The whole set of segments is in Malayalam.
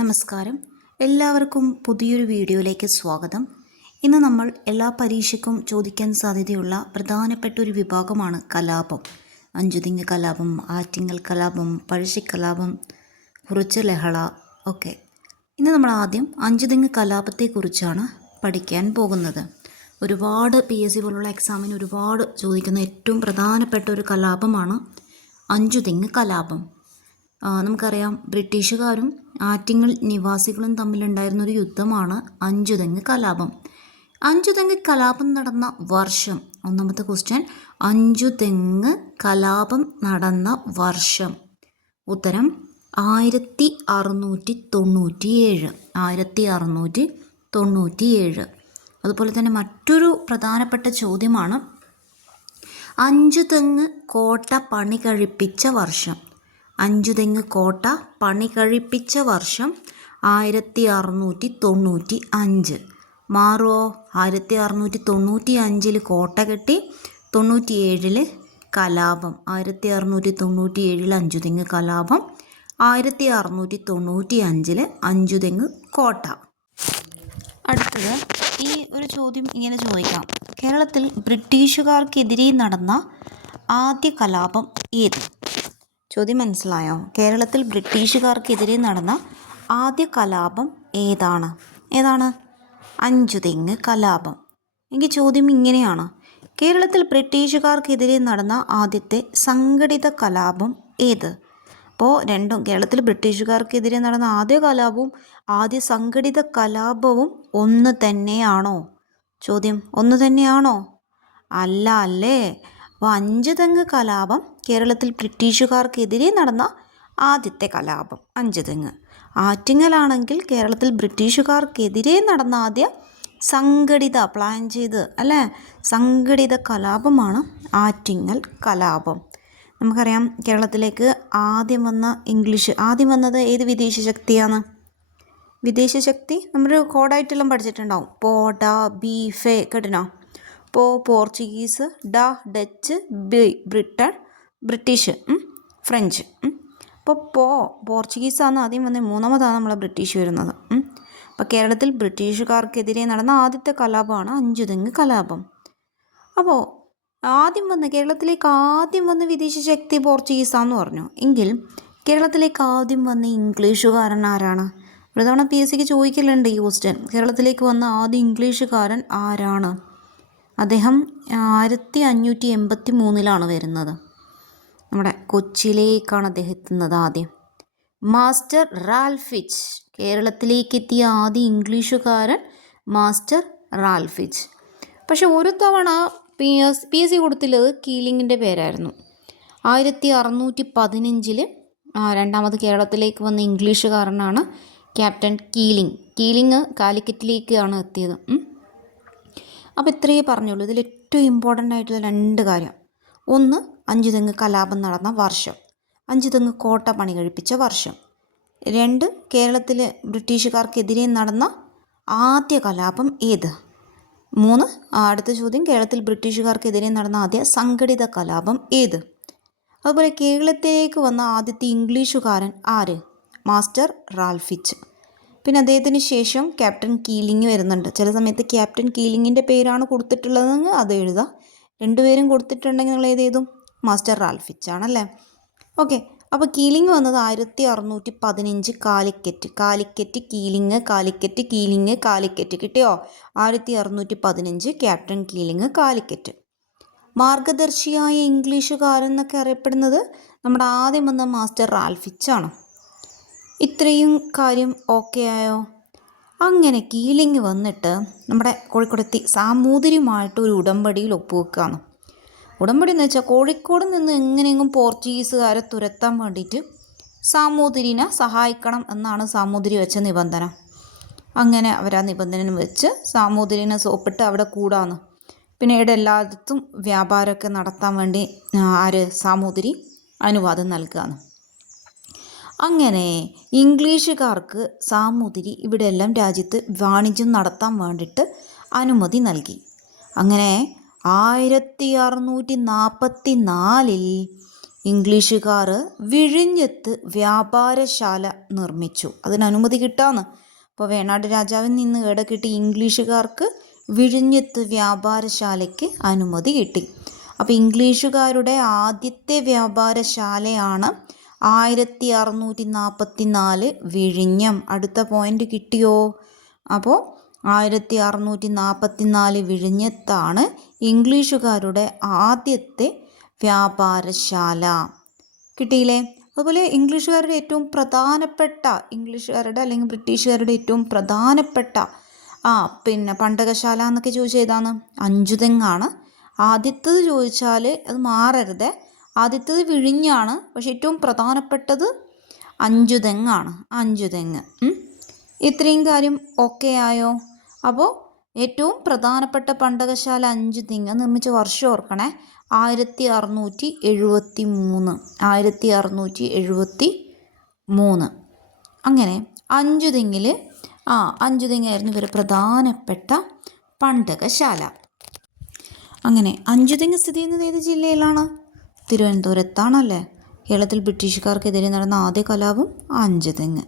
നമസ്കാരം. എല്ലാവർക്കും പുതിയൊരു വീഡിയോയിലേക്ക് സ്വാഗതം. ഇന്ന് നമ്മൾ എല്ലാ പരീക്ഷയ്ക്കും ചോദിക്കാൻ സാധ്യതയുള്ള പ്രധാനപ്പെട്ട ഒരു വിഭാഗമാണ് കലാപം. അഞ്ചുതിങ്ങ് കലാപം ആറ്റിങ്ങൽ കലാപം പഴശ്ശിക്കലാപം കുറിച്ച് ലഹള ഒക്കെ. ഇന്ന് നമ്മൾ ആദ്യം അഞ്ചുതിങ്ങ് കലാപത്തെക്കുറിച്ചാണ് പഠിക്കാൻ പോകുന്നത്. ഒരുപാട് പി എസ് സി പോലുള്ള എക്സാമിന് ഒരുപാട് ചോദിക്കുന്ന ഏറ്റവും പ്രധാനപ്പെട്ട ഒരു കലാപമാണ് അഞ്ചുതിങ്ങ് കലാപം. നമുക്കറിയാം ബ്രിട്ടീഷുകാരും ആറ്റിങ്ങൽ നിവാസികളും തമ്മിലുണ്ടായിരുന്ന ഒരു യുദ്ധമാണ് അഞ്ചുതെങ്ങ് കലാപം. അഞ്ചുതെങ്ങ് കലാപം നടന്ന വർഷം ഒന്നാമത്തെ ക്വസ്റ്റ്യൻ അഞ്ചുതെങ്ങ് കലാപം നടന്ന വർഷം? ഉത്തരം ആയിരത്തി അറുന്നൂറ്റി തൊണ്ണൂറ്റിയേഴ് ആയിരത്തി അറുന്നൂറ്റി തൊണ്ണൂറ്റിയേഴ് അതുപോലെ തന്നെ മറ്റൊരു പ്രധാനപ്പെട്ട ചോദ്യമാണ് അഞ്ചുതെങ്ങ് കോട്ട പണി കഴിപ്പിച്ച വർഷം? അഞ്ചു തെങ്ങ് കോട്ട പണി കഴിപ്പിച്ച വർഷം ആയിരത്തി അറുന്നൂറ്റി തൊണ്ണൂറ്റി അഞ്ച് മാറുമോ ആയിരത്തി അറുന്നൂറ്റി തൊണ്ണൂറ്റി അഞ്ചിൽ കോട്ട കെട്ടി തൊണ്ണൂറ്റി ഏഴിൽ കലാപം. ആയിരത്തി അറുന്നൂറ്റി തൊണ്ണൂറ്റി ഏഴിൽ അഞ്ചു തെങ്ങ് കലാപം. ആയിരത്തി അറുന്നൂറ്റി തൊണ്ണൂറ്റി അഞ്ചിൽ അഞ്ചു തെങ്ങ് കോട്ട. അടുത്തത് ഈ ഒരു ചോദ്യം ഇങ്ങനെ ചോദിക്കാം. കേരളത്തിൽ ബ്രിട്ടീഷുകാർക്കെതിരെ നടന്ന ആദ്യ കലാപം ഏത്? ചോദ്യം മനസ്സിലായോ? കേരളത്തിൽ ബ്രിട്ടീഷുകാർക്കെതിരെ നടന്ന ആദ്യ കലാപം ഏതാണ്? ഏതാണ്? അഞ്ചുതെങ്ങ് കലാപം. എങ്കിൽ ചോദ്യം ഇങ്ങനെയാണ്. കേരളത്തിൽ ബ്രിട്ടീഷുകാർക്കെതിരെ നടന്ന ആദ്യത്തെ സംഘടിത കലാപം ഏത്? അപ്പോൾ രണ്ടും കേരളത്തിൽ ബ്രിട്ടീഷുകാർക്കെതിരെ നടന്ന ആദ്യ കലാപവും ആദ്യ സംഘടിത കലാപവും ഒന്ന് തന്നെയാണോ? ചോദ്യം ഒന്ന് തന്നെയാണോ? അല്ല അല്ലേ? അപ്പോൾ അഞ്ച് തെങ്ങ് കലാപം കേരളത്തിൽ ബ്രിട്ടീഷുകാർക്കെതിരെ നടന്ന ആദ്യത്തെ കലാപം അഞ്ച് തെങ്ങ് ആറ്റിങ്ങലാണെങ്കിൽ കേരളത്തിൽ ബ്രിട്ടീഷുകാർക്കെതിരെ നടന്ന ആദ്യ സംഘടിത പ്ലാൻ ചെയ്ത് അല്ലേ? സംഘടിത കലാപമാണ് ആറ്റിങ്ങൽ കലാപം. നമുക്കറിയാം കേരളത്തിലേക്ക് ആദ്യം വന്ന ഇംഗ്ലീഷ് ആദ്യം വന്നത് ഏത് വിദേശ ശക്തിയാണ്? വിദേശ ശക്തി നമ്മൾ കോഡായിട്ടെല്ലാം പഠിച്ചിട്ടുണ്ടാവും. പോ ഡ ബി ഫെ കേട്ടിനോ? പോ പോർച്ചുഗീസ് ഡ Dutch B Britain British French. അപ്പോൾ പോ പോർച്ചുഗീസാണ് ആദ്യം വന്നത്. മൂന്നാമതാണ് നമ്മളെ ബ്രിട്ടീഷ് വരുന്നത് അപ്പോൾ കേരളത്തിൽ ബ്രിട്ടീഷുകാർക്കെതിരെ നടന്ന ആദ്യത്തെ കലാപമാണ് അഞ്ചുതെങ്ങ് കലാപം. അപ്പോൾ ആദ്യം വന്ന് കേരളത്തിലേക്ക് ആദ്യം വന്ന് വിദേശ ശക്തി പോർച്ചുഗീസാന്ന് പറഞ്ഞു. എങ്കിൽ കേരളത്തിലേക്ക് ആദ്യം വന്ന ഇംഗ്ലീഷുകാരൻ ആരാണ്? ഒരു തവണ പി എസ് സിക്ക് ചോദിക്കലുണ്ട് ഈ ക്വസ്റ്റ്യൻ കേരളത്തിലേക്ക് വന്ന ആദ്യ ഇംഗ്ലീഷുകാരൻ ആരാണ്? അദ്ദേഹം ആയിരത്തി അഞ്ഞൂറ്റി എൺപത്തി മൂന്നിലാണ് വരുന്നത്. നമ്മുടെ കൊച്ചിയിലേക്കാണ് അദ്ദേഹം എത്തുന്നത് ആദ്യം. Master Ralph Fitch. കേരളത്തിലേക്ക് എത്തിയ ആദ്യ ഇംഗ്ലീഷുകാരൻ മാസ്റ്റർ റാൽഫിച്ച്. പക്ഷെ ഒരു തവണ P S P S C കൊടുത്തില്ലത് കീലിങ്ങിന്റെ പേരായിരുന്നു. ആയിരത്തി അറുന്നൂറ്റി പതിനഞ്ചിൽ രണ്ടാമത് കേരളത്തിലേക്ക് വന്ന ഇംഗ്ലീഷുകാരനാണ് ക്യാപ്റ്റൻ കീലിംഗ് കീലിംഗ് കാലിക്കറ്റിലേക്കാണ് എത്തിയത്. അപ്പോൾ ഇത്രയേ പറഞ്ഞുള്ളൂ. ഇതിൽ ഏറ്റവും ഇമ്പോർട്ടന്റ് ആയിട്ടുള്ള രണ്ട് കാര്യം. ഒന്ന് അഞ്ചു തെങ്ങ് കലാപം നടന്ന വർഷം. അഞ്ചു തെങ്ങ് കോട്ട പണി കഴിപ്പിച്ച വർഷം. രണ്ട് കേരളത്തിലെ ബ്രിട്ടീഷുകാർക്കെതിരെ നടന്ന ആദ്യ കലാപം ഏത്? മൂന്ന് അടുത്ത ചോദ്യം കേരളത്തിൽ ബ്രിട്ടീഷുകാർക്കെതിരെ നടന്ന ആദ്യ സംഘടിത കലാപം ഏത്? അതുപോലെ കേരളത്തിലേക്ക് വന്ന ആദ്യത്തെ ഇംഗ്ലീഷുകാരൻ ആര്? Master Ralph Fitch. പിന്നെ അദ്ദേഹത്തിന് ശേഷം ക്യാപ്റ്റൻ കീലിംഗ് വരുന്നുണ്ട്. ചില സമയത്ത് ക്യാപ്റ്റൻ കീലിങ്ങിന്റെ പേരാണ് കൊടുത്തിട്ടുള്ളതെങ്കിൽ അത് എഴുതാം. രണ്ടുപേരും കൊടുത്തിട്ടുണ്ടെങ്കിൽ നിങ്ങൾ ഏത് എഴുതും? മാസ്റ്റർ റാൽഫിച്ച് ആണല്ലേ ഓക്കെ അപ്പോൾ കീലിംഗ് വന്നത് ആയിരത്തി അറുന്നൂറ്റി പതിനഞ്ച് Calicut. Calicut Keeling Calicut Keeling Calicut കിട്ടിയോ? ആയിരത്തി അറുന്നൂറ്റി പതിനഞ്ച് ക്യാപ്റ്റൻ കീലിംഗ് കാലിക്കറ്റ്. മാർഗദർശിയായ ഇംഗ്ലീഷുകാരൻ എന്നൊക്കെ അറിയപ്പെടുന്നത് നമ്മുടെ ആദ്യം വന്ന മാസ്റ്റർ റാൽഫിച്ചാണ് ഇത്രയും കാര്യം ഓക്കെ ആയോ? അങ്ങനെ കീലിംഗ് വന്നിട്ട് നമ്മുടെ കോഴിക്കോടെത്തി സാമൂതിരിയുമായിട്ട് ഒരു ഉടമ്പടിയിൽ ഒപ്പുവെക്കുകയാണ് ഉടമ്പടി എന്ന് വെച്ചാൽ കോഴിക്കോട് നിന്ന് എങ്ങനെയെങ്കിലും പോർച്ചുഗീസുകാരെ തുരത്താൻ വേണ്ടിയിട്ട് സാമൂതിരിനെ സഹായിക്കണം എന്നാണ് സാമൂതിരി വെച്ച നിബന്ധന. അങ്ങനെ അവർ ആ നിബന്ധന വെച്ച് സാമൂതിരിനെ സോപ്പിട്ട് അവിടെ കൂടാന്ന്. പിന്നീട് എല്ലായിടത്തും വ്യാപാരമൊക്കെ നടത്താൻ വേണ്ടി ആര് സാമൂതിരി അനുവാദം നൽകുകയാണ് അങ്ങനെ ഇംഗ്ലീഷുകാർക്ക് സാമൂതിരി ഇവിടെയെല്ലാം രാജ്യത്ത് വാണിജ്യം നടത്താൻ വേണ്ടിയിട്ട് അനുമതി നൽകി. അങ്ങനെ ആയിരത്തി അറുന്നൂറ്റി നാൽപ്പത്തി നാലിൽ ഇംഗ്ലീഷുകാർ വിഴിഞ്ഞത്ത് വ്യാപാരശാല നിർമ്മിച്ചു. അതിന് അനുമതി കിട്ടാന്ന്. അപ്പോൾ വേണാട് രാജാവിൽ നിന്ന് ഇട കിട്ടി ഇംഗ്ലീഷുകാർക്ക് വിഴിഞ്ഞത്ത് വ്യാപാരശാലയ്ക്ക് അനുമതി കിട്ടി. അപ്പോൾ ഇംഗ്ലീഷുകാരുടെ ആദ്യത്തെ വ്യാപാരശാലയാണ് ആയിരത്തി അറുന്നൂറ്റി നാൽപ്പത്തി നാല് വിഴിഞ്ഞം. അടുത്ത പോയിന്റ് കിട്ടിയോ? അപ്പോൾ ആയിരത്തി അറുന്നൂറ്റി നാൽപ്പത്തി നാല് വിഴിഞ്ഞത്താണ് ഇംഗ്ലീഷുകാരുടെ ആദ്യത്തെ വ്യാപാരശാല. കിട്ടിയില്ലേ? അതുപോലെ ഇംഗ്ലീഷുകാരുടെ ഏറ്റവും പ്രധാനപ്പെട്ട ഇംഗ്ലീഷുകാരുടെ അല്ലെങ്കിൽ ബ്രിട്ടീഷുകാരുടെ ഏറ്റവും പ്രധാനപ്പെട്ട ആ പിന്നെ പണ്ടകശാല എന്നൊക്കെ ചോദിച്ചാൽ ഏതാണ്? അഞ്ചുതെങ്ങാണ് ആദ്യത്തത് ചോദിച്ചാൽ അത് മാറരുത്. ആദ്യത്തത് വിഴിഞ്ഞാണ്. പക്ഷേ ഏറ്റവും പ്രധാനപ്പെട്ടത് അഞ്ചുതെങ്ങാണ് അഞ്ചുതെങ്ങ് തെങ്ങ്. ഇത്രയും കാര്യം ഓക്കെ ആയോ? അപ്പോൾ ഏറ്റവും പ്രധാനപ്പെട്ട പണ്ടകശാല അഞ്ച് തിങ്ങ നിർമ്മിച്ച വർഷം ഓർക്കണേ. ആയിരത്തി അറുന്നൂറ്റി എഴുപത്തി മൂന്ന് ആയിരത്തി അറുന്നൂറ്റി എഴുപത്തി മൂന്ന് അങ്ങനെ അഞ്ചു തിങ്ങിൽ ആ അഞ്ചു തിങ്ങായിരുന്നു ഇവർ പ്രധാനപ്പെട്ട പണ്ടകശാല. അങ്ങനെ അഞ്ചു തിങ്ങ് സ്ഥിതി ചെയ്യുന്നത് ഏത് ജില്ലയിലാണ്? തിരുവനന്തപുരത്താണല്ലേ. കേരളത്തിൽ ബ്രിട്ടീഷുകാർക്കെതിരെ നടന്ന ആദ്യ കലാപം അഞ്ചു തെങ്ങ്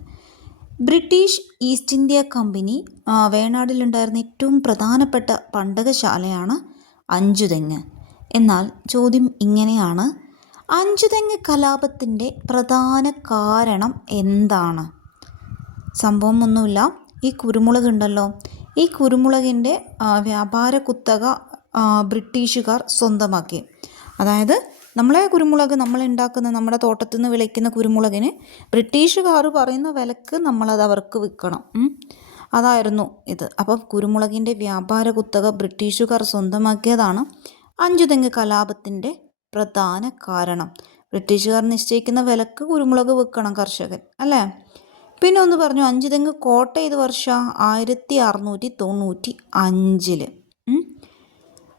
ബ്രിട്ടീഷ് ഈസ്റ്റ് ഇന്ത്യ കമ്പനി വേണാടിലുണ്ടായിരുന്ന ഏറ്റവും പ്രധാനപ്പെട്ട പണ്ടകശാലയാണ് അഞ്ചുതെങ്ങ്. എന്നാൽ ചോദ്യം ഇങ്ങനെയാണ്. അഞ്ചുതെങ്ങ് കലാപത്തിന്റെ പ്രധാന കാരണം എന്താണ്? സംഭവം ഒന്നുമില്ല. ഈ കുരുമുളക് ഉണ്ടല്ലോ. ഈ കുരുമുളകിന്റെ വ്യാപാര കുത്തക ബ്രിട്ടീഷുകാർ സ്വന്തമാക്കി. അതായത് നമ്മളെ കുരുമുളക് നമ്മൾ ഉണ്ടാക്കുന്ന നമ്മുടെ തോട്ടത്തിൽ നിന്ന് വിളയ്ക്കുന്ന കുരുമുളകിന് ബ്രിട്ടീഷുകാർ പറയുന്ന വിലക്ക് നമ്മളത് അവർക്ക് വിൽക്കണം. അതായിരുന്നു ഇത്. അപ്പം കുരുമുളകിന്റെ വ്യാപാര കുത്തക ബ്രിട്ടീഷുകാർ സ്വന്തമാക്കിയതാണ് അഞ്ചുതെങ്ങ് കലാപത്തിന്റെ പ്രധാന കാരണം. ബ്രിട്ടീഷുകാർ നിശ്ചയിക്കുന്ന വിലക്ക് കുരുമുളക് വിൽക്കണം കർഷകൻ അല്ലേ? പിന്നെ ഒന്ന് പറഞ്ഞു അഞ്ചുതെങ്ങ് കോട്ട ഏത് വർഷം? ആയിരത്തി അറുന്നൂറ്റി തൊണ്ണൂറ്റി അഞ്ചിൽ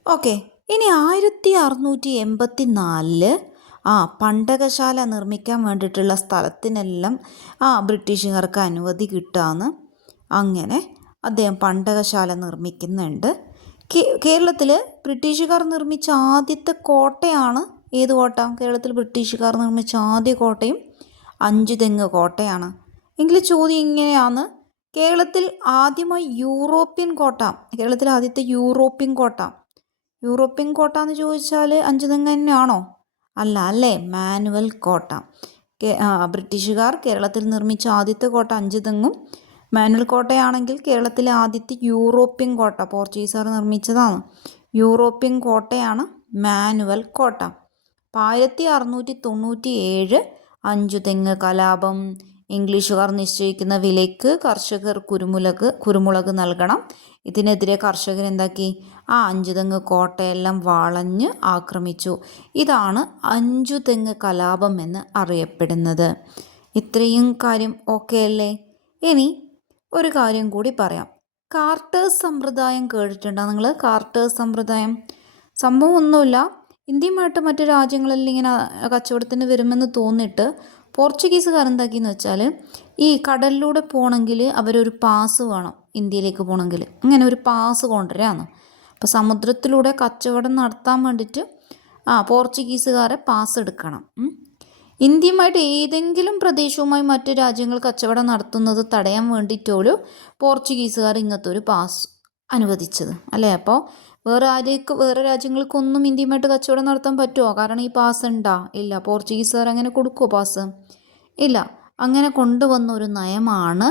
ഓക്കെ. ഇനി ആയിരത്തി അറുന്നൂറ്റി എൺപത്തി നാലിൽ ആ പണ്ടകശാല നിർമ്മിക്കാൻ വേണ്ടിയിട്ടുള്ള സ്ഥലത്തിനെല്ലാം ആ ബ്രിട്ടീഷുകാർക്ക് അനുമതി കിട്ടാന്ന് അങ്ങനെ അദ്ദേഹം പണ്ടകശാല നിർമ്മിക്കുന്നുണ്ട്. കേരളത്തിൽ ബ്രിട്ടീഷുകാർ നിർമ്മിച്ച ആദ്യത്തെ കോട്ടയാണ് ഏത് കോട്ട? കേരളത്തിൽ ബ്രിട്ടീഷുകാർ നിർമ്മിച്ച ആദ്യ കോട്ടയും അഞ്ചുതെങ്ങ് കോട്ടയാണ്. എങ്കിൽ ചോദ്യം ഇങ്ങനെയാണ്. കേരളത്തിൽ ആദ്യമായി യൂറോപ്യൻ കോട്ട കേരളത്തിൽ ആദ്യത്തെ യൂറോപ്യൻ കോട്ട യൂറോപ്യൻ കോട്ട എന്ന് ചോദിച്ചാൽ അഞ്ചുതെങ്ങ് തന്നെയാണോ? അല്ല അല്ലേ? മാനുവൽ കോട്ട. ബ്രിട്ടീഷുകാർ കേരളത്തിൽ നിർമ്മിച്ച ആദ്യത്തെ കോട്ട അഞ്ചുതെങ്ങും. മാനുവൽ കോട്ടയാണെങ്കിൽ കേരളത്തിലെ ആദ്യത്തെ യൂറോപ്യൻ കോട്ട പോർച്ചുഗീസുകാർ നിർമ്മിച്ചതാണ്. യൂറോപ്യൻ കോട്ടയാണ് മാനുവൽ കോട്ട. ആയിരത്തി അറുന്നൂറ്റി തൊണ്ണൂറ്റി ഏഴ് അഞ്ചുതെങ്ങ് കലാപം. ഇംഗ്ലീഷുകാർ നിശ്ചയിക്കുന്ന വിലയ്ക്ക് കർഷകർ കുരുമുളക് കുരുമുളക് നൽകണം. ഇതിനെതിരെ കർഷകർ എന്താക്കി? ആ അഞ്ചുതെങ്ങ് കോട്ടയെല്ലാം വളഞ്ഞ് ആക്രമിച്ചു. ഇതാണ് അഞ്ചുതെങ്ങ് കലാപം എന്ന് അറിയപ്പെടുന്നത്. ഇത്രയും കാര്യം ഓക്കെ അല്ലേ? ഇനി ഒരു കാര്യം കൂടി പറയാം. കാർട്ടേഴ്സ് സമ്പ്രദായം കേട്ടിട്ടുണ്ടോ നിങ്ങൾ കാർട്ടേഴ്സ് സമ്പ്രദായം? സംഭവം ഒന്നുമില്ല. ഇന്ത്യയുമായിട്ട് മറ്റു രാജ്യങ്ങളിൽ ഇങ്ങനെ കച്ചവടത്തിന് വരുമെന്ന് തോന്നിയിട്ട് പോർച്ചുഗീസുകാർ എന്താക്കിയെന്ന് വെച്ചാൽ ഈ കടലിലൂടെ പോകണമെങ്കിൽ അവരൊരു പാസ് വേണം ഇന്ത്യയിലേക്ക് പോകണമെങ്കിൽ അങ്ങനെ ഒരു പാസ് കൊണ്ടുവരാന്ന്. അപ്പോൾ സമുദ്രത്തിലൂടെ കച്ചവടം നടത്താൻ വേണ്ടിയിട്ട് ആ പോർച്ചുഗീസുകാരെ പാസ് എടുക്കണം. ഇന്ത്യയുമായിട്ട് ഏതെങ്കിലും പ്രദേശവുമായി മറ്റ് രാജ്യങ്ങൾ കച്ചവടം നടത്തുന്നത് തടയാൻ വേണ്ടിയിട്ടൊരു പോർച്ചുഗീസുകാർ ഇങ്ങനത്തെ ഒരു പാസ് അനുവദിച്ചത്. അല്ലേ? അപ്പോൾ വേറെ ആരേക്ക് വേറെ രാജ്യങ്ങൾക്കൊന്നും ഇന്ത്യയുമായിട്ട് കച്ചവടം നടത്താൻ പറ്റുമോ? കാരണം ഈ പാസ് ഉണ്ടാ ഇല്ല. പോർച്ചുഗീസുകാർ അങ്ങനെ കൊടുക്കുമോ പാസ് ഇല്ല. അങ്ങനെ കൊണ്ടുവന്ന ഒരു നയമാണ്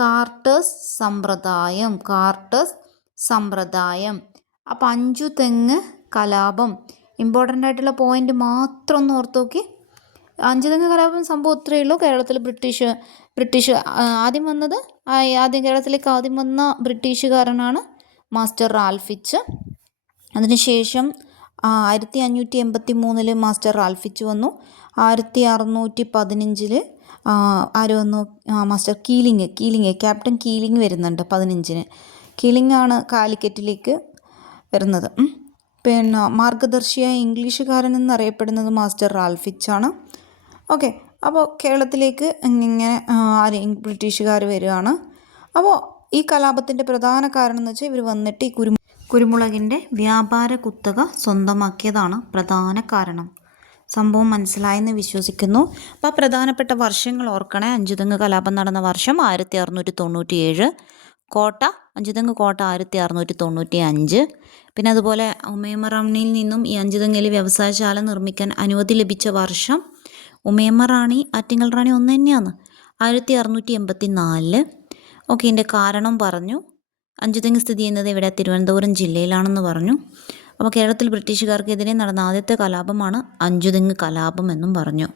കാർട്ടസ് സമ്പ്രദായം. കാർട്ടസ് സമ്പ്രദായം. അപ്പം അഞ്ചു തെങ്ങ് കലാപം. ഇമ്പോർട്ടന്റ് ആയിട്ടുള്ള പോയിന്റ് മാത്രം ഒന്ന് ഓർത്ത് നോക്കി. അഞ്ചു തെങ്ങ് കലാപം സംഭവം ഇത്രയേ ഉള്ളൂ. കേരളത്തിൽ ബ്രിട്ടീഷ് ബ്രിട്ടീഷ് ആദ്യം വന്നത് ആദ്യം കേരളത്തിലേക്ക് ആദ്യം വന്ന ബ്രിട്ടീഷുകാരനാണ് മാസ്റ്റർ റാൽഫിച്ച്. അതിനുശേഷം ആയിരത്തി അഞ്ഞൂറ്റി എൺപത്തി മൂന്നിൽ മാസ്റ്റർ റാൽഫിച്ച് വന്നു. ആയിരത്തി അറുന്നൂറ്റി പതിനഞ്ചിൽ ആര് വന്നു? മാസ്റ്റർ കീലിങ് കീലിങ് ക്യാപ്റ്റൻ കീലിങ് വരുന്നുണ്ട് പതിനഞ്ചിന്. കീലിംഗ് ആണ് കാലിക്കറ്റിലേക്ക് വരുന്നത്. പിന്നെ മാർഗദർശിയായ ഇംഗ്ലീഷുകാരൻ എന്നറിയപ്പെടുന്നത് മാസ്റ്റർ റാൽഫിച്ചാണ്. ഓക്കെ അപ്പോൾ കേരളത്തിലേക്ക് ഇങ്ങനെ ബ്രിട്ടീഷുകാർ വരികയാണ്. അപ്പോൾ ഈ കലാപത്തിന്റെ പ്രധാന കാരണം എന്ന് വെച്ചാൽ ഇവർ വന്നിട്ട് ഈ കുരു കുരുമുളകിന്റെ വ്യാപാര കുത്തക സ്വന്തമാക്കിയതാണ് പ്രധാന കാരണം. സംഭവം മനസ്സിലായെന്ന് വിശ്വസിക്കുന്നു. അപ്പോൾ പ്രധാനപ്പെട്ട വർഷങ്ങൾ ഓർക്കണേ. അഞ്ചുതെങ്ങ് കലാപം നടന്ന വർഷം ആയിരത്തി അറുന്നൂറ്റി തൊണ്ണൂറ്റി ഏഴ് കോട്ട അഞ്ചുതെങ്ങ് കോട്ട ആയിരത്തി അറുന്നൂറ്റി തൊണ്ണൂറ്റി അഞ്ച് പിന്നെ അതുപോലെ ഉമയമ്മ റാണിയിൽ നിന്നും ഈ അഞ്ചുതെങ്ങിൽ വ്യവസായശാല നിർമ്മിക്കാൻ അനുമതി ലഭിച്ച വർഷം ഉമയമ്മ റാണി ആറ്റിങ്ങൽ റാണി ഒന്ന് തന്നെയാണ് ആയിരത്തി അറുന്നൂറ്റി എൺപത്തി നാലിൽ ഓക്കെ ഇതിന്റെ കാരണം പറഞ്ഞു. അഞ്ചുതെങ്ങ് സ്ഥിതി ചെയ്യുന്നത് ഇവിടെ തിരുവനന്തപുരം ജില്ലയിലാണെന്ന് പറഞ്ഞു. അപ്പോൾ കേരളത്തിൽ ബ്രിട്ടീഷുകാർക്കെതിരെ നടന്ന ആദ്യത്തെ കലാപമാണ് അഞ്ചുതെങ്ങ് കലാപം എന്നും പറഞ്ഞു.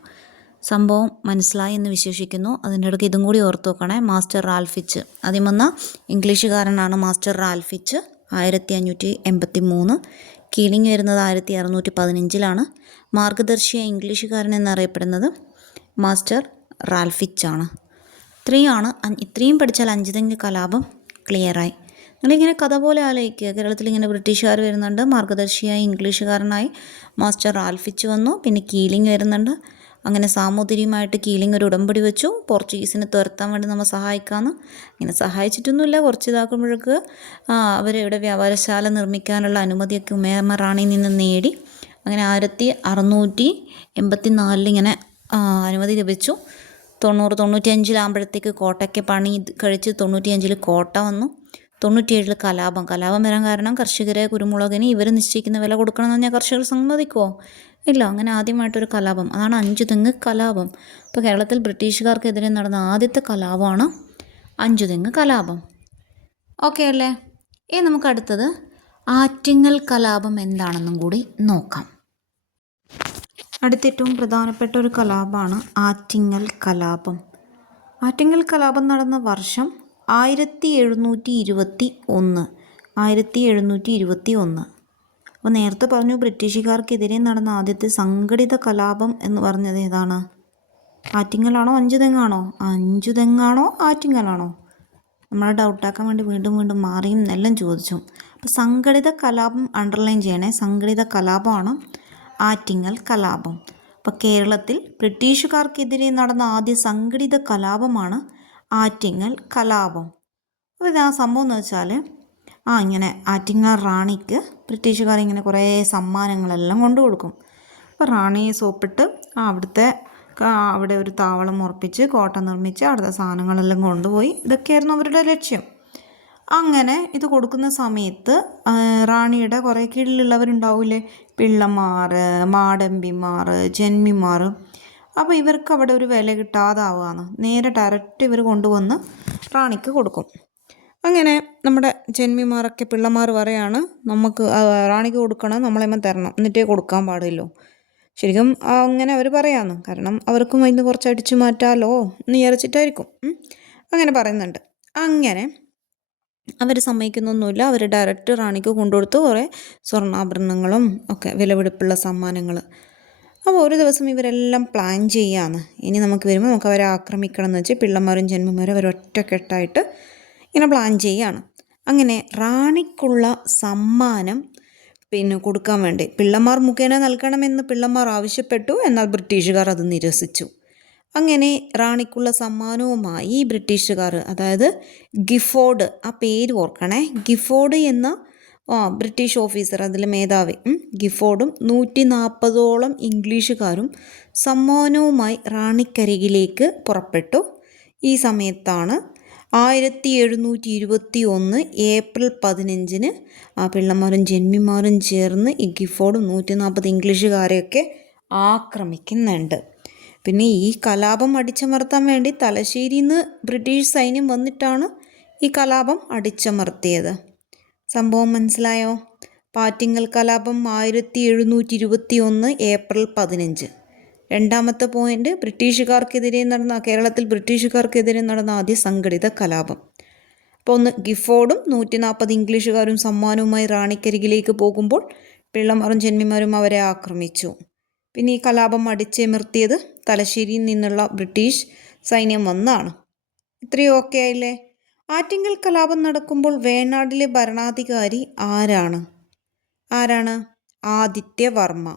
സംഭവം മനസ്സിലായി എന്ന് വിശ്വസിക്കുന്നു അതിന്റെ ഇടയ്ക്ക് ഇതും കൂടി ഓർത്ത് നോക്കണേ മാസ്റ്റർ റാൽഫിച്ച് ആദ്യം വന്ന ഇംഗ്ലീഷുകാരനാണ് മാസ്റ്റർ റാൽഫിച്ച് ആയിരത്തി അഞ്ഞൂറ്റി എൺപത്തി മൂന്ന് കീലിംഗ് വരുന്നത് ആയിരത്തി അറുന്നൂറ്റി പതിനഞ്ചിലാണ് മാർഗദർശിയ ഇംഗ്ലീഷുകാരൻ എന്നറിയപ്പെടുന്നത് മാസ്റ്റർ റാൽഫിച്ചാണ് ഇത്രയുമാണ്. ആണ് ഇത്രയും പഠിച്ചാൽ അഞ്ചുതെങ്ങ് കലാപം ക്ലിയറായി. നിങ്ങളിങ്ങനെ കഥ പോലെ ആലോചിക്കുക. കേരളത്തിൽ ഇങ്ങനെ ബ്രിട്ടീഷുകാർ വരുന്നുണ്ട്. മാർഗദർശിയായി ഇംഗ്ലീഷുകാരനായി മാസ്റ്റർ ആൽഫിച്ച് വന്നു. പിന്നെ കീലിംഗ് വരുന്നുണ്ട്. അങ്ങനെ സാമൂതിരിയുമായിട്ട് കീലിംഗ് ഒരു ഉടമ്പടി വെച്ചു. പോർച്ചുഗീസിനെ തുരത്താൻ വേണ്ടി നമ്മൾ സഹായിക്കാമെന്ന് ഇങ്ങനെ സഹായിച്ചിട്ടൊന്നുമില്ല. കുറച്ച് ഇതാക്കുമ്പോഴേക്ക് അവരിവിടെ വ്യാപാരശാല നിർമ്മിക്കാനുള്ള അനുമതിയൊക്കെ ഉമേമ റാണിയിൽ നിന്ന് നേടി. അങ്ങനെ ആയിരത്തി അറുന്നൂറ്റി എൺപത്തി നാലിൽ ഇങ്ങനെ അനുമതി ലഭിച്ചു. തൊണ്ണൂറ് തൊണ്ണൂറ്റിയഞ്ചിലാകുമ്പോഴത്തേക്ക് കോട്ടയ്ക്ക് പണി കഴിച്ച് തൊണ്ണൂറ്റിയഞ്ചിൽ കോട്ട വന്നു. തൊണ്ണൂറ്റിയേഴിൽ കലാപം. കലാപം വരാൻ കാരണം കർഷകരെ കുരുമുളകിന് ഇവർ നിശ്ചയിക്കുന്ന വില കൊടുക്കണമെന്ന് പറഞ്ഞാൽ കർഷകർ സമ്മതിക്കുമോ ഇല്ല അങ്ങനെ ആദ്യമായിട്ടൊരു കലാപം. അതാണ് അഞ്ചു തെങ്ങ് കലാപം. ഇപ്പോൾ കേരളത്തിൽ ബ്രിട്ടീഷുകാർക്കെതിരെ നടന്ന ആദ്യത്തെ കലാപമാണ് അഞ്ചു തെങ്ങ് കലാപം. ഓക്കെ അല്ലേ? ഇനി നമുക്ക് അടുത്തത് ആറ്റിങ്ങൽ കലാപം എന്താണെന്നും കൂടി നോക്കാം. അടുത്ത ഏറ്റവും പ്രധാനപ്പെട്ട ഒരു കലാപമാണ് ആറ്റിങ്ങൽ കലാപം. ആറ്റിങ്ങൽ കലാപം നടന്ന വർഷം ആയിരത്തി എഴുന്നൂറ്റി ഇരുപത്തി ഒന്ന് ആയിരത്തി എഴുന്നൂറ്റി ഇരുപത്തി ഒന്ന് അപ്പോൾ നേരത്തെ പറഞ്ഞു ബ്രിട്ടീഷുകാർക്കെതിരെ നടന്ന ആദ്യത്തെ സംഘടിത കലാപം എന്ന് പറഞ്ഞത് ഏതാണ്? ആറ്റിങ്ങലാണോ അഞ്ചു തെങ്ങാണോ അഞ്ചു തെങ്ങാണോ ആറ്റിങ്ങലാണോ? നമ്മളെ ഡൗട്ടാക്കാൻ വേണ്ടി വീണ്ടും വീണ്ടും മാറിയും എല്ലാം ചോദിച്ചു. അപ്പോൾ സംഘടിത കലാപം അണ്ടർലൈൻ ചെയ്യണേ. സംഘടിത കലാപമാണ് ആറ്റിങ്ങൽ കലാപം. അപ്പോൾ കേരളത്തിൽ ബ്രിട്ടീഷുകാർക്കെതിരെ നടന്ന ആദ്യ സംഘടിത കലാപമാണ് ആറ്റിങ്ങൽ കലാപം. അപ്പോൾ ഇത് ആ സംഭവം എന്ന് വെച്ചാൽ ആ ഇങ്ങനെ ആറ്റിങ്ങൽ റാണിക്ക് ബ്രിട്ടീഷുകാർ ഇങ്ങനെ കുറേ സമ്മാനങ്ങളെല്ലാം കൊണ്ടു കൊടുക്കും. അപ്പോൾ റാണിയെ സോപ്പിട്ട് അവിടുത്തെ അവിടെ ഒരു താവളം ഉറപ്പിച്ച് കോട്ട നിർമ്മിച്ച് അവിടുത്തെ സാധനങ്ങളെല്ലാം കൊണ്ടുപോയി ഇതൊക്കെയായിരുന്നു അവരുടെ ലക്ഷ്യം. അങ്ങനെ ഇത് കൊടുക്കുന്ന സമയത്ത് റാണിയുടെ കുറേ കീഴിലുള്ളവരുണ്ടാവില്ലേ? പിള്ളമാർ മാടമ്പിമാർ ജന്മിമാർ അപ്പോൾ ഇവർക്ക് അവിടെ ഒരു വില കിട്ടാതാവുകയാണ്. നേരെ ഡയറക്റ്റ് ഇവർ കൊണ്ടുവന്ന് റാണിക്ക് കൊടുക്കും. അങ്ങനെ നമ്മുടെ ജന്മിമാരൊക്കെ പിള്ളമാർ പറയാണ് നമുക്ക് റാണിക്ക് കൊടുക്കണം നമ്മളെമ്മ തരണം. എന്നിട്ടേ കൊടുക്കാൻ പാടില്ലോ ശരിക്കും അങ്ങനെ അവർ പറയാന്ന് കാരണം അവർക്കും അതിന് കുറച്ച് അടിച്ചു മാറ്റാലോ എന്ന് വിചാരിച്ചിട്ടായിരിക്കും. അങ്ങനെ പറയുന്നുണ്ട്. അങ്ങനെ അവർ സമ്മതിക്കുന്നൊന്നുമില്ല. അവർ ഡയറക്റ്റ് റാണിക്ക് കൊണ്ടുകൊടുത്ത് കുറേ സ്വർണാഭരണങ്ങളും ഒക്കെ വിലപിടിപ്പുള്ള സമ്മാനങ്ങൾ അപ്പോൾ ഒരു ദിവസം ഇവരെല്ലാം പ്ലാൻ ചെയ്യാന്ന്. ഇനി നമുക്ക് വരുമ്പോൾ നമുക്ക് അവരെ ആക്രമിക്കണം എന്ന് വെച്ച് പിള്ളമാരും ജന്മമാരും അവർ ഒറ്റക്കെട്ടായിട്ട് ഇങ്ങനെ പ്ലാൻ ചെയ്യാണ്. അങ്ങനെ റാണിക്കുള്ള സമ്മാനം പിന്നെ കൊടുക്കാൻ വേണ്ടി പിള്ളമാർ മുഖേന നൽകണമെന്ന് പിള്ളമാർ ആവശ്യപ്പെട്ടു എന്നാൽ ബ്രിട്ടീഷുകാർ അത് നിരസിച്ചു. അങ്ങനെ റാണിക്കുള്ള സമ്മാനവുമായി ബ്രിട്ടീഷുകാർ അതായത് ഗിഫോർഡ് ആ പേര് ഓർക്കണേ ഗിഫോർഡ് എന്ന ആ ബ്രിട്ടീഷ് ഓഫീസർ അതിൽ മേധാവി. ഗിഫോർഡും നൂറ്റി നാൽപ്പതോളം ഇംഗ്ലീഷുകാരും സമ്മാനവുമായി റാണിക്കരികിലേക്ക് പുറപ്പെട്ടു. ഈ സമയത്താണ് ആയിരത്തി എഴുന്നൂറ്റി ഇരുപത്തി ഒന്ന് ഏപ്രിൽ പതിനഞ്ചിന് ആ പിള്ളമാരും ജന്മിമാരും ചേർന്ന് ഈ ഗിഫോർഡും നൂറ്റി നാൽപ്പത് ഇംഗ്ലീഷുകാരെയൊക്കെ ആക്രമിക്കുന്നുണ്ട്. പിന്നെ ഈ കലാപം അടിച്ചമർത്താൻ വേണ്ടി തലശ്ശേരിയിൽ നിന്ന് ബ്രിട്ടീഷ് സൈന്യം വന്നിട്ടാണ് ഈ കലാപം അടിച്ചമർത്തിയത്. സംഭവം മനസ്സിലായോ? പാറ്റിങ്ങൽ കലാപം ആയിരത്തി എഴുന്നൂറ്റി ഇരുപത്തി ഒന്ന് ഏപ്രിൽ പതിനഞ്ച്. രണ്ടാമത്തെ പോയിന്റ് ബ്രിട്ടീഷുകാർക്കെതിരെ നടന്ന കേരളത്തിൽ ബ്രിട്ടീഷുകാർക്കെതിരെ നടന്ന ആദ്യ സംഘടിത കലാപം. അപ്പോൾ ഒന്ന് ഗിഫോർഡും നൂറ്റി നാൽപ്പത് ഇംഗ്ലീഷുകാരും സമ്മാനവുമായി റാണിക്കരികിലേക്ക് പോകുമ്പോൾ പിള്ളമാറും ജന്മിമാരും അവരെ ആക്രമിച്ചു. പിന്നെ ഈ കലാപം അടിച്ചമർത്തിയത് തലശ്ശേരിയിൽ നിന്നുള്ള ബ്രിട്ടീഷ് സൈന്യം വന്നാണ്. ഇത്രയും ഓക്കെ ആയില്ലേ? ആറ്റിങ്ങൽ കലാപം നടക്കുമ്പോൾ വേണാടിലെ ഭരണാധികാരി ആരാണ്? ആരാണ്? ആദിത്യവർമ്മ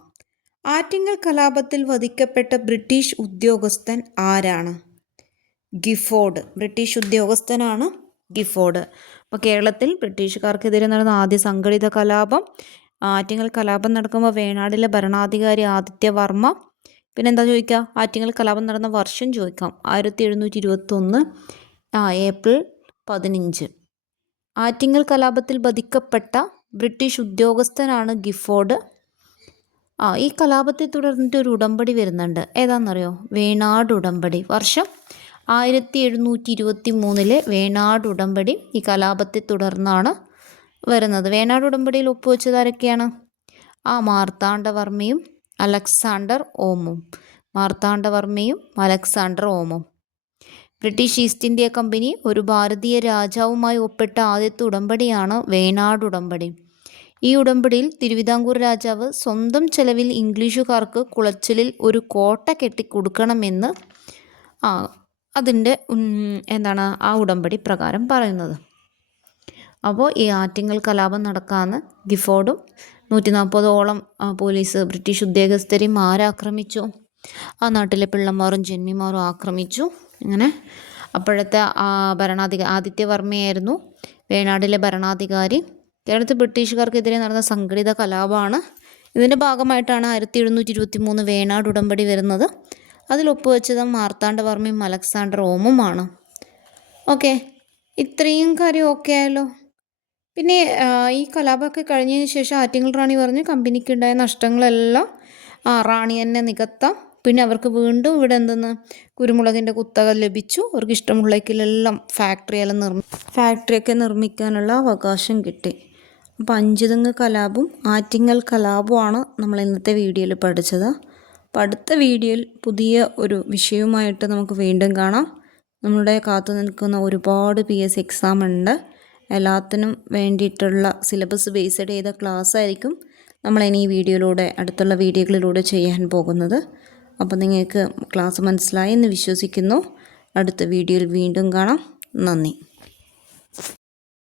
ആറ്റിങ്ങൽ കലാപത്തിൽ വധിക്കപ്പെട്ട ബ്രിട്ടീഷ് ഉദ്യോഗസ്ഥൻ ആരാണ്? ഗിഫോർഡ്. ബ്രിട്ടീഷ് ഉദ്യോഗസ്ഥനാണ് ഗിഫോർഡ്. അപ്പോൾ കേരളത്തിൽ ബ്രിട്ടീഷുകാർക്കെതിരെ നടന്ന ആദ്യ സംഘടിത കലാപം ആറ്റിങ്ങൽ കലാപം നടക്കുമ്പോൾ വേണാടിലെ ഭരണാധികാരി ആദിത്യവർമ്മ പിന്നെ എന്താ ചോദിക്കുക? ആറ്റിങ്ങൽ കലാപം നടന്ന വർഷം ചോദിക്കാം. ആയിരത്തി എഴുന്നൂറ്റി ഇരുപത്തൊന്ന് ആ ഏപ്രിൽ പതിനഞ്ച്. ആറ്റിങ്ങൽ കലാപത്തിൽ വധിക്കപ്പെട്ട ബ്രിട്ടീഷ് ഉദ്യോഗസ്ഥനാണ് ഗിഫോർഡ്. ആ ഈ കലാപത്തെ തുടർന്നിട്ട് ഒരു ഉടമ്പടി വരുന്നുണ്ട്. ഏതാണെന്നറിയോ? വേണാട് ഉടമ്പടി. വർഷം ആയിരത്തി എഴുന്നൂറ്റി ഇരുപത്തി മൂന്നിലെ വേണാട് ഉടമ്പടി ഈ കലാപത്തെ തുടർന്നാണ് വരുന്നത്. വേണാട് ഉടമ്പടിയിൽ ഒപ്പുവെച്ചത് ആരൊക്കെയാണ്? ആ മാർത്താണ്ഡവർമ്മയും അലക്സാണ്ടർ ഓമും. മാർത്താണ്ഡവർമ്മയും അലക്സാണ്ടർ ഓമും. ബ്രിട്ടീഷ് ഈസ്റ്റ് ഇന്ത്യ കമ്പനി ഒരു ഭാരതീയ രാജാവുമായി ഒപ്പിട്ട ആദ്യത്തെ ഉടമ്പടിയാണ് വേണാട് ഉടമ്പടി. ഈ ഉടമ്പടിയിൽ തിരുവിതാംകൂർ രാജാവ് സ്വന്തം ചെലവിൽ ഇംഗ്ലീഷുകാർക്ക് കുളച്ചിലിൽ ഒരു കോട്ട കെട്ടിക്കൊടുക്കണമെന്ന് ആ അതിന്റെ എന്താണ് ആ ഉടമ്പടി പ്രകാരം പറയുന്നത്. അപ്പോൾ ഈ ആറ്റിങ്ങൽ കലാപം നടക്കാമെന്ന് ഗിഫോർഡും നൂറ്റി നാൽപ്പതോളം പോലീസ് ബ്രിട്ടീഷ് ഉദ്യോഗസ്ഥരെയും ആരാക്രമിച്ചു. ആ നാട്ടിലെ പിള്ളമാരും ജന്മിമാരും ആക്രമിച്ചു. അങ്ങനെ അപ്പോഴത്തെ ഭരണാധികാരി ആദിത്യവർമ്മയായിരുന്നു വേണാടിലെ ഭരണാധികാരി. കേരളത്തിൽ ബ്രിട്ടീഷുകാർക്കെതിരെ നടന്ന സംഘടിത കലാപമാണ്. ഇതിന്റെ ഭാഗമായിട്ടാണ് ആയിരത്തി എഴുന്നൂറ്റി ഇരുപത്തി മൂന്ന് വേണാട് ഉടമ്പടി വരുന്നത്. അതിൽ ഒപ്പുവെച്ചത് മാർത്താണ്ഡവർമ്മയും അലക്സാണ്ടർ ഓമുമാണ്. ഓക്കെ ഇത്രയും കാര്യം ഓക്കെ ആയല്ലോ. പിന്നെ ഈ കലാപമൊക്കെ കഴിഞ്ഞതിന് ശേഷം ആറ്റിങ്ങൽ റാണി പറഞ്ഞു കമ്പനിക്കുണ്ടായ നഷ്ടങ്ങളെല്ലാം റാണി തന്നെ നികത്താം. പിന്നെ അവർക്ക് വീണ്ടും ഇവിടെ എന്തെന്ന് കുരുമുളകിന്റെ കുത്തക ലഭിച്ചു. അവർക്ക് ഇഷ്ടമുള്ളതിലെല്ലാം ഫാക്ടറിയെല്ലാം നിർമ്മി ഫാക്ടറിയൊക്കെ നിർമ്മിക്കാനുള്ള അവകാശം കിട്ടി. അപ്പം അഞ്ചുതെങ്ങ് കലാപും ആറ്റിങ്ങൽ കലാപുമാണ് നമ്മൾ ഇന്നത്തെ വീഡിയോയിൽ പഠിച്ചത്. അപ്പോൾ അടുത്ത വീഡിയോയിൽ പുതിയ ഒരു വിഷയവുമായിട്ട് നമുക്ക് വീണ്ടും കാണാം. നമ്മുടെ കാത്തു നിൽക്കുന്ന ഒരുപാട് പി എസ് എക്സാം ഉണ്ട്. എല്ലാത്തിനും വേണ്ടിയിട്ടുള്ള സിലബസ് ബേസ്ഡ് ചെയ്ത ക്ലാസ് ആയിരിക്കും നമ്മളിനി ഈ വീഡിയോയിലൂടെ അടുത്തുള്ള വീഡിയോകളിലൂടെ ചെയ്യാൻ പോകുന്നത്. അപ്പോൾ നിങ്ങൾക്ക് ക്ലാസ് മനസ്സിലായി എന്ന് വിശ്വസിക്കുന്നു. അടുത്ത വീഡിയോയിൽ വീണ്ടും കാണാം. നന്ദി.